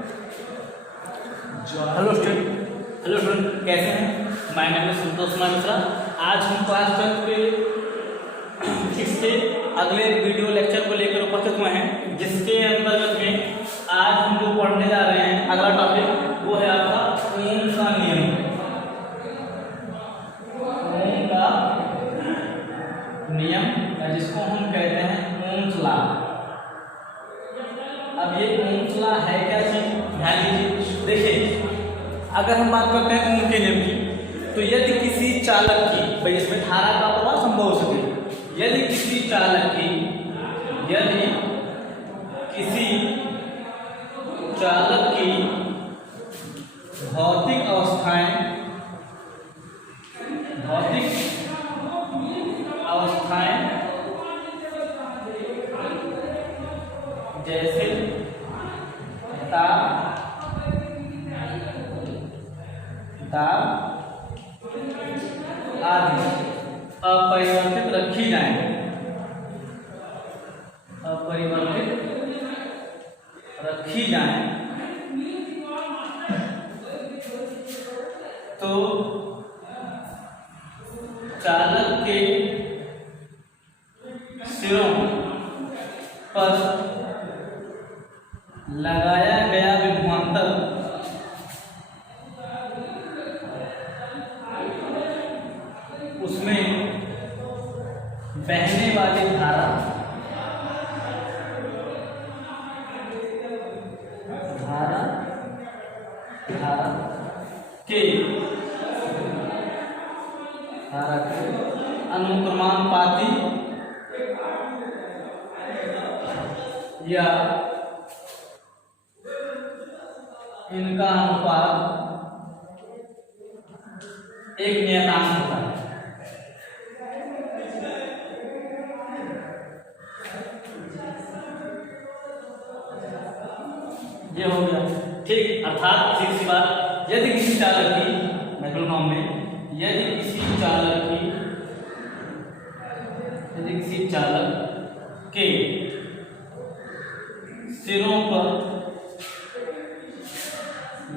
Hello student, कैसे हैं? My name is Santosh Kumar Mishra. आज हम क्लास 12 के इसके अगले वीडियो लेक्चर को लेकर उपस्थित हुए हैं, जिसके अंतर्गत में आज हम जो पढ़ने जा रहे हैं अगला टॉपिक वो है आपका ओम का नियम। ओम का नियम जिसको हम कहते हैं ओम्स लॉ। अब ये ओम्स लॉ है क्या चीज, ध्यान दीजिए। देखिए, अगर हम बात करते हैं ओम के नियम की, तो यदि किसी चालक की, भाई इसमें धारा का प्रवाह संभव हो सके, यदि किसी चालक की भौतिक अवस्थाएं जैसे दाब आदि अपरिवर्तित रखी जाए, तो चालक के सिरों पर लगाया गया विभवांतर उसमें बहने वाली धारा के अनुक्रमानुपाती या इनका अनुपात एक नियतांक होता है। ये हो गया, ठीक। अर्थात सीधी सी बात, यदि किसी चालक की, मैं बोल रहा हूं में, यदि किसी चालक के सिरों पर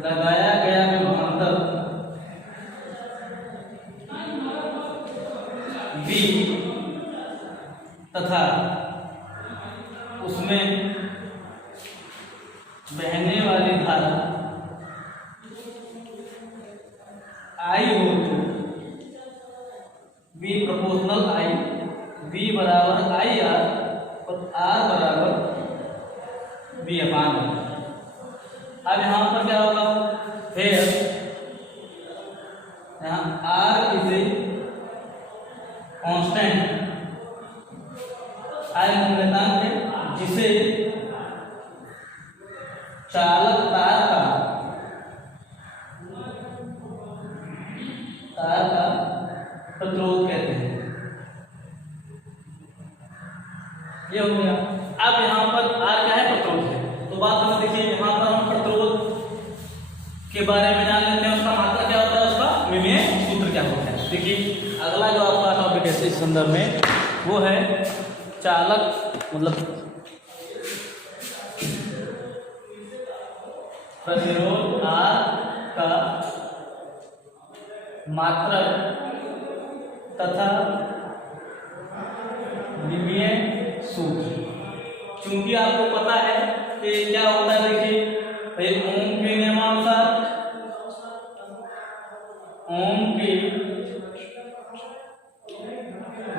लगाया गया विभवांतर V तथा उसमें बहने वाली धारा I हो, तो V प्रोपोर्शनल I, V बराबर IR और R बराबर V अपान। अब यहाँ पर क्या होगा, फिर यहाँ R is a constant, I नियतांक है, जिसे चालक तार का प्रतिरोध कहते हैं। ये हो गया। अब यहाँ पर R क्या है, प्रतिरोध है। तो बात हमें देखिए, यहाँ पर हम प्रतिरोध के बारे में जान लेते हैं। उसका मात्रा क्या होता है, उसका विमीय सूत्र क्या होता है। देखिए, अगला जो आपका टॉपिक है इस संदर्भ में वो है चालक, मतलब प्रतिरोध R का मात्रक तथा विमीय सूत्र। चूंकि आपको पता है कि क्या होता है, देखिए भाई, ओम के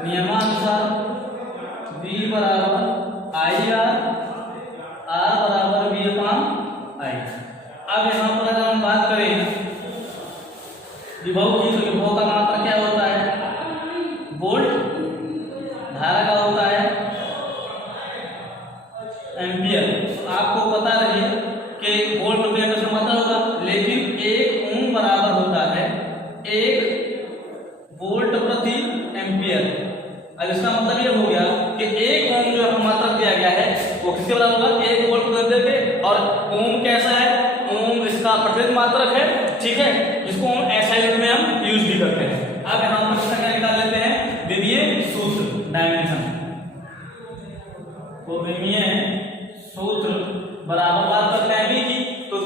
नियमानुसार V बराबर IR, R बराबर V अपान I। अब यहाँ पर अगर हम बात करें विभव की, तो विभव का मात्रा क्या होता है, वोल्ट, धारा का होता है एम्पियर। आपको पता रहे कि वोल्ट रुपये में मात्रा होगा, लेकिन 1 ओम बराबर होता है 1 वोल्ट प्रति एम्पियर। अब इसका मतलब ये हो गया कि 1 ओम जो मात्रा दिया गया है वो किसके बराबर होगा, 1 वोल्ट प्रति एम्पियर। और ओम कैसा है, ओम इसका प्रतिरोध मात्रक है, ठीक है, जिसको हम SI यूनिट में हम यूज भी करते हैं। अब यहाँ पर इसका क्या निकाल लेते हैं, विमीय सूत्र, डायमेंशन। तो विमीय सूत्र बराबर बात करते हैं V की, तो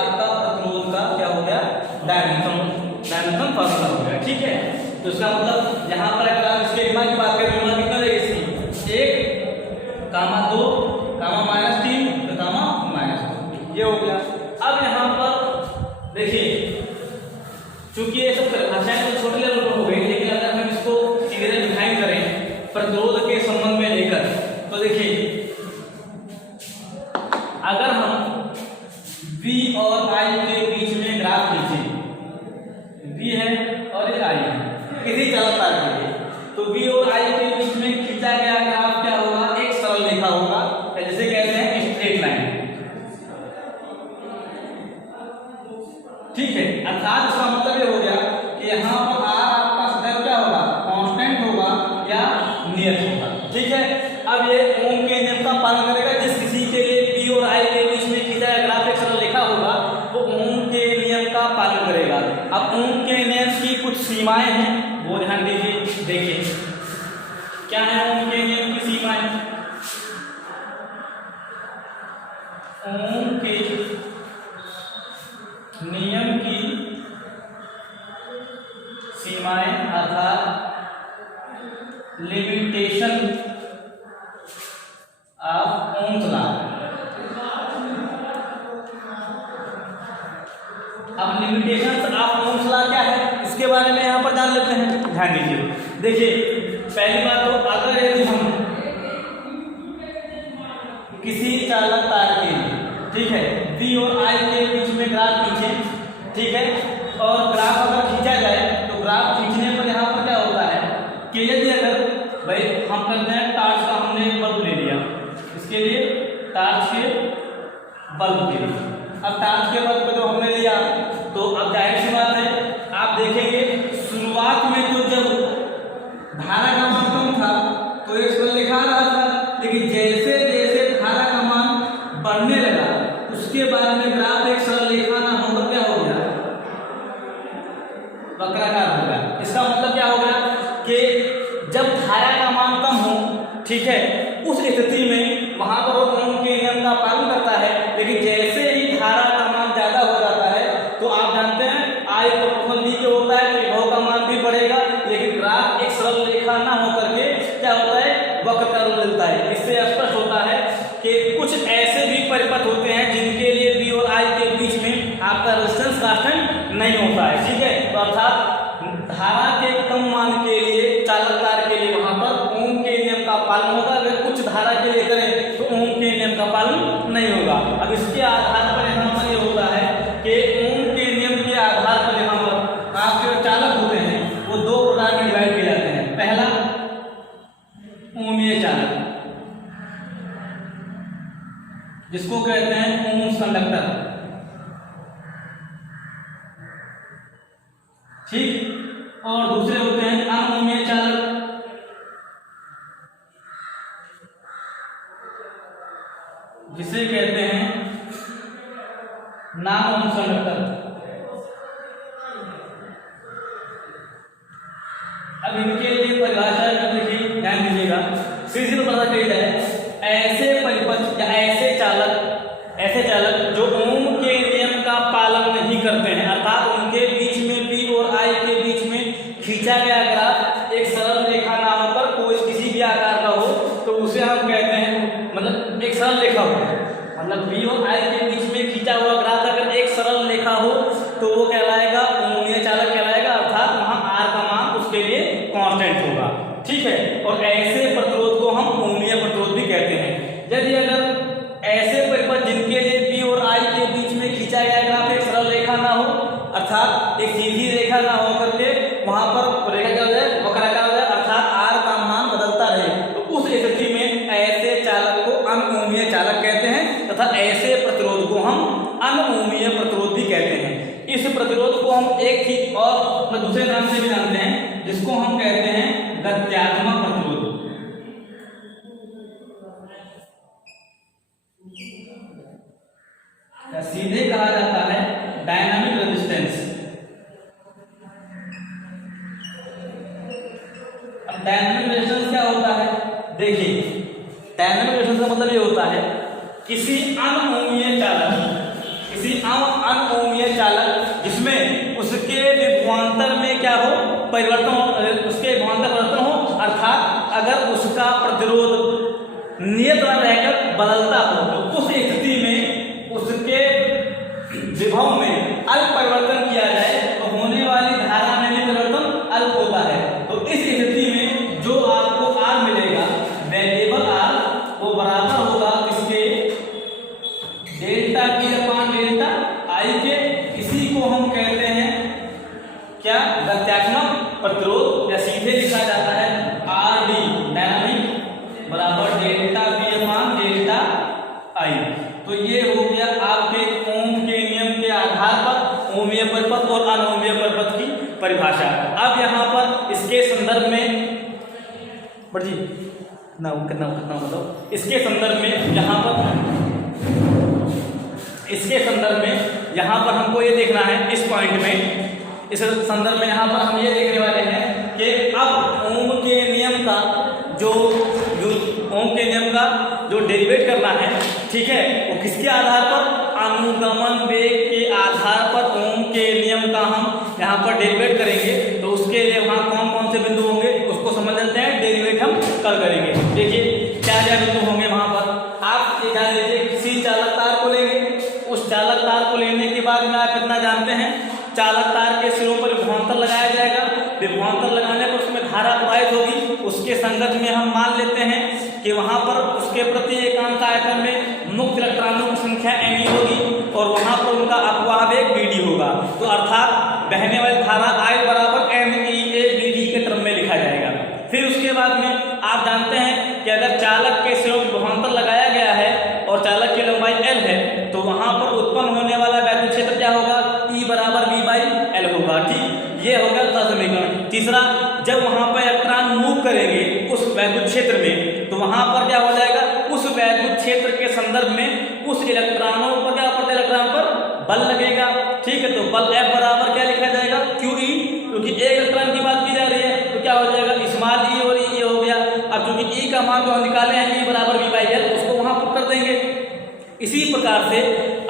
आपका प्रतिरोध का क्या हो गया, डायमेंशन फार्मूला हो गया। ठीक है, तो इसका मतलब यहाँ पर अगर आप इसके विमा की बात करें, विमा कितना रहेगी इसकी 1, 2, -3 तो -2, ये हो गया। अब यहाँ पर देखिए, चूंकि ये सब रसायन तो छोटे लेवल पर हो गए, लेकिन अगर हम इसको सीधे डिफाइन करें प्रतिरोध के संबंध में लेकर, तो देखिए अगर हम V और I के बीच में ग्राफ खींचे, V है और ये I है किसी चालक तार के लिए, तो V और I के बीच में खींचा गया ग्राफ क्या होगा, एक सरल रेखा होगा, जैसे कहते हैं स्ट्रेट लाइन। ठीक है, अर्थात इसका मतलब ये हो गया कि यहाँ पर R आपका सदैव क्या होगा, कांस्टेंट होगा या नियत होगा। ठीक है, अब ये ओम के नियम का पालन करेगा। जिस किसी के लिए P और I के बीच में खींचा गया ग्राफ एक सरल रेखा होगा, वो ओम के नियम का पालन करेगा। अब ओम के नियम की कुछ सीमाएं हैं, वो ध्यान दीजिए। देखिए क्या है ओम के नियम की सीमाएं। ओम के नियम की सीमाएं अर्थात लिमिटेशन ऑफ ओम्स लॉ। अब लिमिटेशन ऑफ ओम्स लॉ क्या है, इसके बारे में यहाँ पर जान लेते हैं। ध्यान दीजिए, देखिए पहली बात तो अगर यदि हम किसी चालक तार के, ठीक है, V और I के बीच में ग्राफ खींचे, ठीक है, और ग्राफ अगर खींचा जाए तो ग्राफ खींचने पर यहाँ पर क्या होता है कि यदि अगर भाई हम करते हैं टार्च का, हमने एक बल्ब ले लिया, इसके लिए टार्च के बल्ब के लिए, अब टार्च के बल्ब को जो हमने लिया, तो अब जाहिर सी बात है आप देखेंगे शुरुआत में तो जब धारा का मान कम था तो एक सरल लिखा रहा था, लेकिन जैसे जैसे धारा का मान बढ़ने लगा उसके बाद में ग्राफ एक सरल रेखा ना होकर क्या हो गया, वक्राकार हो गया। इसका मतलब क्या हो गया कि जब धारा का मान कम हो, ठीक है, उस स्थिति में वहां पर ओम के नियम का पालन करता है, लेकिन जैसे ही धारा का मान ज्यादा हो जाता है तो आप जानते हैं I प्रोपोर्शनल V के होता है, तो विभव का मान भी बढ़ेगा, लेकिन ग्राफ एक सरल रेखा ना होकर के क्या होता है, वक्र का रूप लेता है। इससे स्पष्ट होता है कि कुछ ऐसे भी परिपथ होते हैं जिनके लिए V और I के बीच में आपका रेजिस्टेंस कांस्टेंट नहीं होता है। ठीक है, तो अर्थात धारा के कम मान के लिए, चालक तार के लिए वहां पर ओम के नियम का पालन होगा, अगर कुछ धारा के लिए करें तो ओम के नियम का पालन नहीं होगा। अब इसके आधार पर यहाँ पर ये होता है कि ओम के नियम के आधार पर यहाँ पर आपके जो चालक होते हैं वो दो प्रकार में डिवाइड किए जाते हैं। पहला ओमीय चालक, जिसको कहते हैं ओम्स कंडक्टर, ठीक, और दूसरे होते हैं अनओमीय चालक, जिसे कहते हैं नॉन ओम्स कंडक्टर। अब इनके लिए परिभाषा देखिए, ध्यान दीजिएगा, सीधी तो पता चल जाए, ऐसे परिपथ या ऐसे चालक जो ओम के नियम का पालन नहीं करते हैं, अर्थात उनके बीच में P और I के बीच में खींचा गया ग्राफ एक सरल रेखा ना होकर कोई किसी भी आकार का हो, तो उसे हम कहते हैं, मतलब एक सरल रेखा हो, मतलब V और I के बीच में खींचा हुआ ग्राफ अगर एक सरल रेखा हो तो वो कहलाएगा ओमीय चालक कहलाएगा, अर्थात वहां R का मान उसके लिए कांस्टेंट होगा। ठीक है, और ऐसे प्रतिरोध को हम ओमीय प्रतिरोध भी कहते हैं। यदि अगर ऐसे परिपथ जिनके लिए P और I के बीच में खींचा गया ग्राफ एक सरल रेखा ना हो, अर्थात एक सीधी रेखा ना होकर के वहां पर रेखा क्या हो जाए, वक्राकार हो जाए, अर्थात R का मान बदलता रहे, तो उस स्थिति में ऐसे चालक को अनओमीय चालक कहते हैं तथा ऐसे प्रतिरोध को हम अनओमीय प्रतिरोध भी कहते हैं। इस प्रतिरोध को हम एक ही और दूसरे नाम से भी जानते हैं, जिसको हम कहते हैं गत्यात्मक प्रतिरोध। सीधे कहा जाता है डायनामिक रेजिस्टेंस। अब डायनामिक रेजिस्टेंस क्या होता है, देखिए डायनामिक रेजिस्टेंस का मतलब ये होता है किसी अनओमीय चालक उसके विभवांतर में क्या हो, परिवर्तन हो, उसके विभवांतर परिवर्तन हो, अर्थात अगर उसका प्रतिरोध नियत रहकर बदलता हो तो उस स्थिति में उसके विभव में अल्प परिवर्तन किया जाए तो होने वाली धारा में भी परिवर्तन अल्प होता है। तो इस स्थिति में जो आपको R मिलेगा, वेरिएबल R, वो बराबर होगा किसके, delta P upon delta I के। इसी को हम कहते हैं क्या, गत्यात्मक प्रतिरोध, या सीधे लिखा जाता है RD डायनामिक बराबर delta P upon delta I। तो ये हो गया आपके ओम के नियम के आधार पर ओमीय परिपथ और अनओमीय परिपथ की परिभाषा। अब यहाँ पर इसके संदर्भ में बढ़ी ना कितना मतलब, इसके संदर्भ में यहाँ पर हमको ये देखना है, इस पॉइंट में, इस संदर्भ में यहाँ पर हम ये देखने वाले हैं कि अब ओम के नियम का जो डेरिवेट करना है, ठीक है, वो किसके आधार पर, अनुगमन वेग के आधार पर ओम के नियम का हम यहाँ पर डेरिवेट करेंगे। तो उसके लिए वहाँ कौन कौन से बिंदु होंगे उसको समझ लेते हैं, डेरिवेट हम कल करेंगे। देखिए क्या क्या बिंदु होंगे वहाँ पर। आप ये जान लीजिए, किसी चालक तार को लेंगे, उस चालक तार को लेने के बाद में आप इतना जानते हैं, चालक तार के सिरों पर विभवांतर लगाया जाएगा। विभवांतर लगाने पर उसमें धारा प्रवाहित होगी। उसके संगत में हम मान लेते हैं कि वहां पर उसके प्रति एकांक आयतन में मुक्त इलेक्ट्रॉनों की संख्या me होगी और वहां पर उनका अपवाह वेग bd होगा। तो अर्थात बहने वाली धारा I बराबर MEABD के टर्म में लिखा जाएगा। फिर उसके बाद में आप जानते हैं कि अगर चालक के सिरों पर विभवांतर लगाया गया है और चालक की लंबाई L है तो वहां पर उत्पन्न होने वाला वैद्युत क्षेत्र क्या होगा, E बराबर V/L होगा। ठीक, ये होगा दूसरा समीकरण। तीसरा, जब वहां पर इलेक्ट्रॉन मूव करेंगे उस वैद्युत क्षेत्र में तो वहां पर क्या हो जाएगा, उस वैद्युत क्षेत्र के संदर्भ में उस इलेक्ट्रॉनों पर क्या पड़ता है, इलेक्ट्रॉन पर बल लगेगा। ठीक है, तो बल F बराबर क्या लिखा जाएगा, QE, क्योंकि एक इलेक्ट्रॉन की बात की जा रही है तो क्या हो जाएगा, स्मॉल e और e हो गया। अब चूंकि e का मान जो हम निकाले हैं E बराबर V/L, उसको वहां पुट कर देंगे। इसी प्रकार से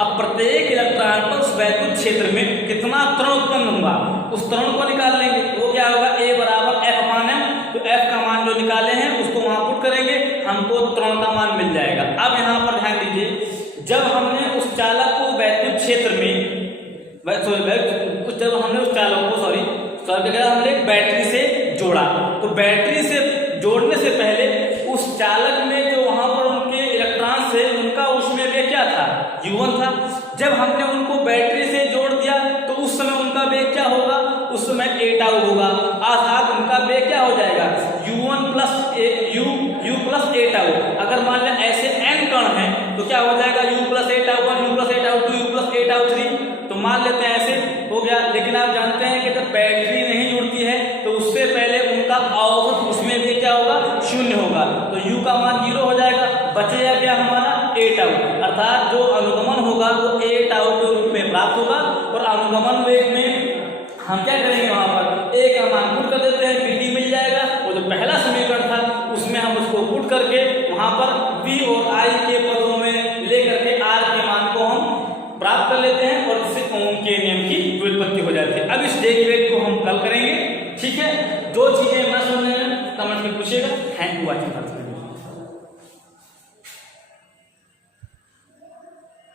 अब प्रत्येक इलेक्ट्रॉन पर उस वैद्युत क्षेत्र में कितना त्वरण उत्पन्न होगा उस त्वरण को निकाल लेंगे। तो क्या होगा, A बराबर F अपान M। तो F का मान जो निकाले हैं उसको वहां पुट करेंगे, हमको त्वरण का मान मिल जाएगा। अब यहाँ पर ध्यान दीजिए, जब हमने उस चालक को वैद्युत क्षेत्र में हमने बैटरी से जोड़ा, तो बैटरी से जोड़ने से पहले उस चालक में जो वहां पर उनके इलेक्ट्रॉन से उनका उसमें वेग क्या था, U1 था। जब हमने उनको बैटरी से जोड़ दिया तो उस समय उनका वेग क्या होगा, उस समय a टाउ होगा, अर्थात उनका वेग क्या हो जाएगा, U1 plus U plus a tau. अगर मान लें ऐसे n कण हैं तो क्या हो जाएगा, U plus a tau 1, U plus a tau 2, U plus a tau 3। तो मान लेते हैं ऐसे हो गया। लेकिन आप जानते हैं कि जब बैटरी नहीं जुड़ती है तो उससे पहले उनका औसत उसमें भी क्या होगा, 0 होगा। तो U का मान 0 हो जाएगा, बचेगा क्या हमारा, a टाउ। अर्थात जो अनुगमन होगा वो a टाउ के रूप में प्राप्त होगा। और अनुगमन वेग में हम क्या करेंगे, वहां पर a का मान पुट कर देते हैं, bd मिल जाएगा। वो जो पहला समीकरण था उसमें हम उसको पुट करके वहां पर v और I के पदों में लेकर के r के मान को हम प्राप्त कर लेते हैं और इससे ओम के नियम की व्युत्पत्ति हो जाती है। अब इस डेरिवेट को हम कल करेंगे। ठीक है, जो चीजें ना समझ में कमेंट में पूछिएगा। Thank you watching.